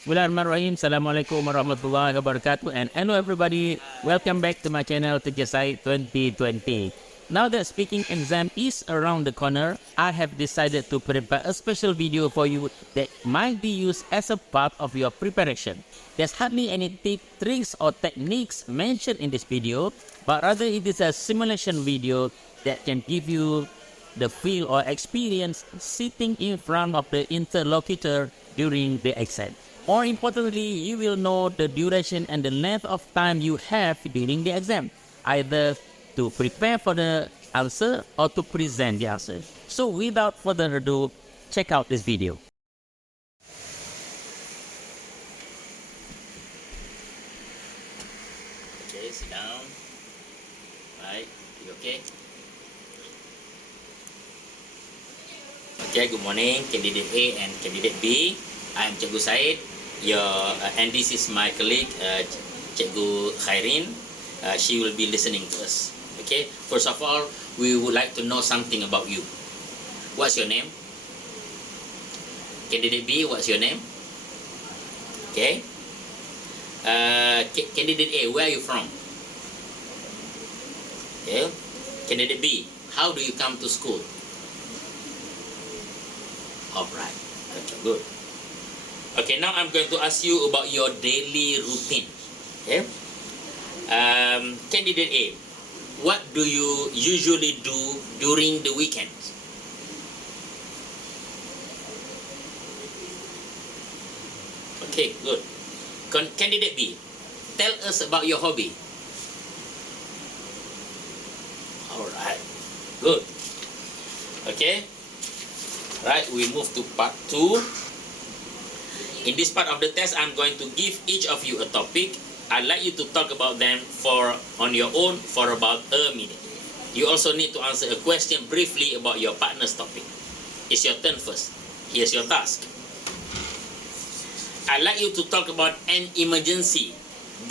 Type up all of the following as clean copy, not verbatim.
Bismillahirrahmanirrahim. Assalamualaikum warahmatullahi wabarakatuh. And hello everybody. Welcome back to my channel Tejasai 2020. Now that speaking exam is around the corner, I have decided to prepare a special video for you that might be used as a part of your preparation. There's hardly any tips, tricks or techniques mentioned in this video, but rather it is a simulation video that can give you the feel or experience sitting in front of the interlocutor during the exam. More importantly, you will know the duration and the length of time you have during the exam, either to prepare for the answer or to present the answer. So without further ado, check out this video. Okay, sit down. Right, you okay? Okay, good morning, candidate A and candidate B. I'm Cikgu Said, and this is my colleague, Cikgu Khairin. She will be listening to us. Okay, first of all, we would like to know something about you. What's your name? Candidate B, what's your name? Okay. Candidate A, where are you from? Okay. Candidate B, how do you come to school? Alright, okay, good. Okay, now I'm going to ask you about your daily routine. Okay. Candidate A, what do you usually do during the weekends? Okay, good. Candidate B, tell us about your hobby. Alright, good. Okay. Right, we move to part 2. In this part of the test, I'm going to give each of you a topic. I'd like you to talk about them on your own for about a minute. You also need to answer a question briefly about your partner's topic. It's your turn first. Here's your task. I'd like you to talk about an emergency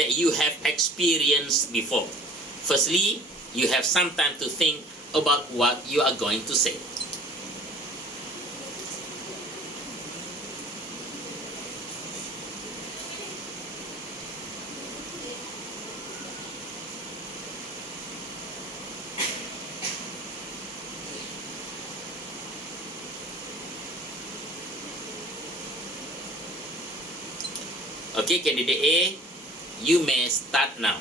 that you have experienced before. Firstly, you have some time to think about what you are going to say. Okay, candidate A, you may start now.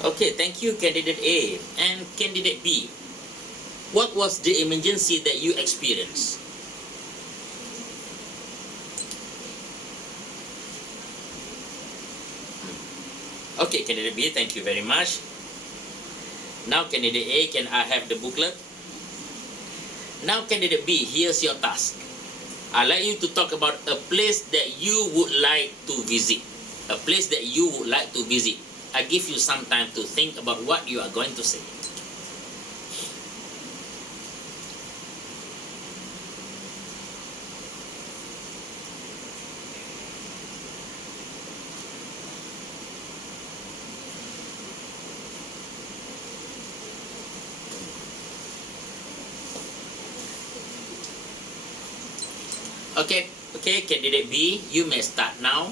Okay, thank you, candidate A. And candidate B, what was the emergency that you experienced? Okay, candidate B, thank you very much. Now, candidate A, can I have the booklet? Now, candidate B, here's your task. I'd like you to talk about a place that you would like to visit. A place that you would like to visit. I give you some time to think about what you are going to say. Okay, candidate B, you may start now.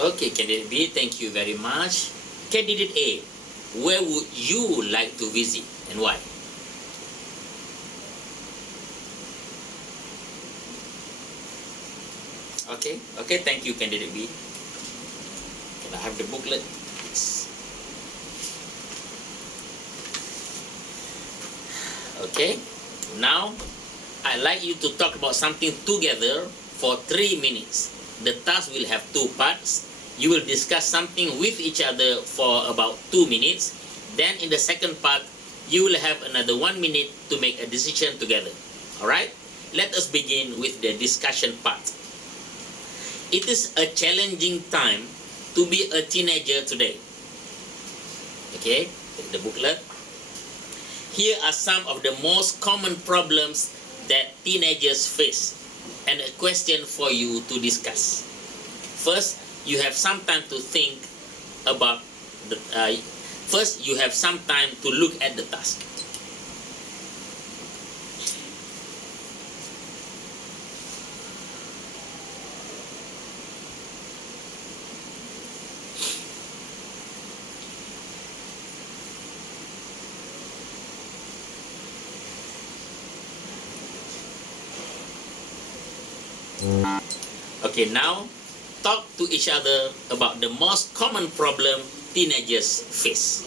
Okay, candidate B, thank you very much. Candidate A, where would you like to visit and why? Okay, okay, thank you, candidate B. Can I have the booklet? Yes. Okay, now I'd like you to talk about something together for 3 minutes. The task will have 2 parts. You will discuss something with each other for about 2 minutes. Then in the second part, you will have another 1 minute to make a decision together. Alright? Let us begin with the discussion part. It is a challenging time to be a teenager today. Okay, take the booklet. Here are some of the most common problems that teenagers face and a question for you to discuss. First, you have some time to think about the first you have some time to look at the task. Okay, now talk to each other about the most common problem teenagers face.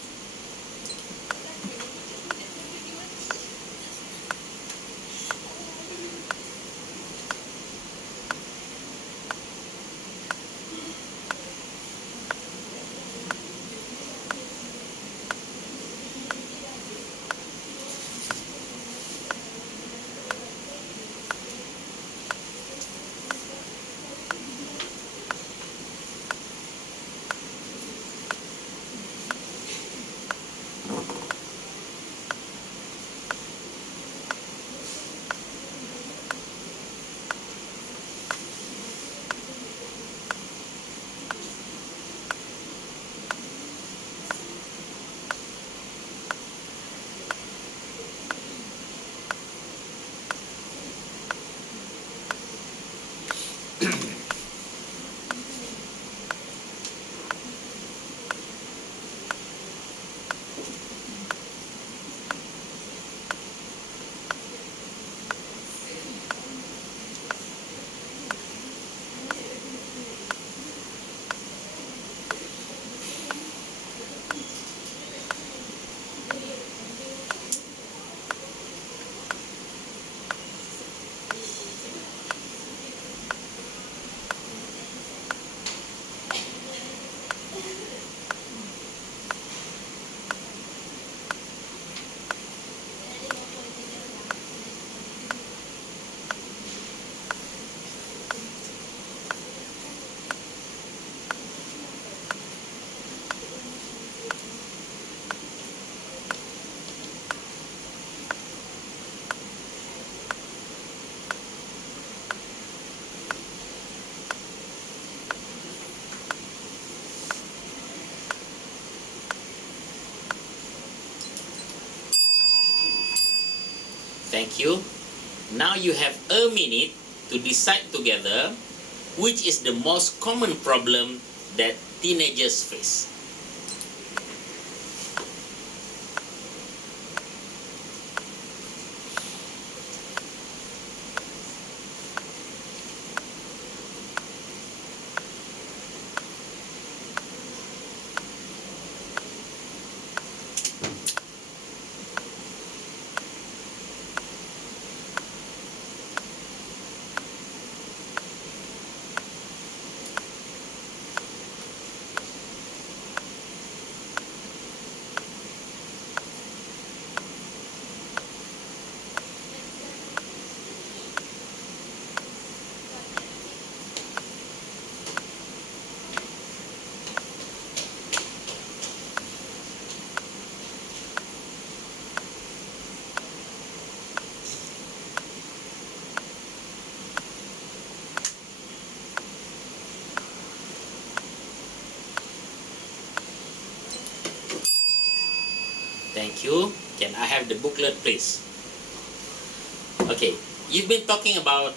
Thank you. Now you have a minute to decide together which is the most common problem that teenagers face. Thank you. Can I have the booklet, please? Okay, you've been talking about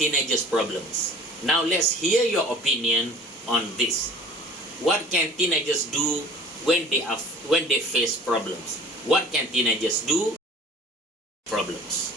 teenagers' problems. Now let's hear your opinion on this. What can teenagers do when they face problems? What can teenagers do? Problems.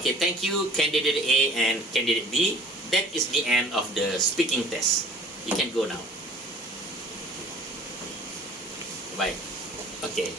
Okay, thank you, candidate A and candidate B. That is the end of the speaking test. You can go now. Bye. Okay.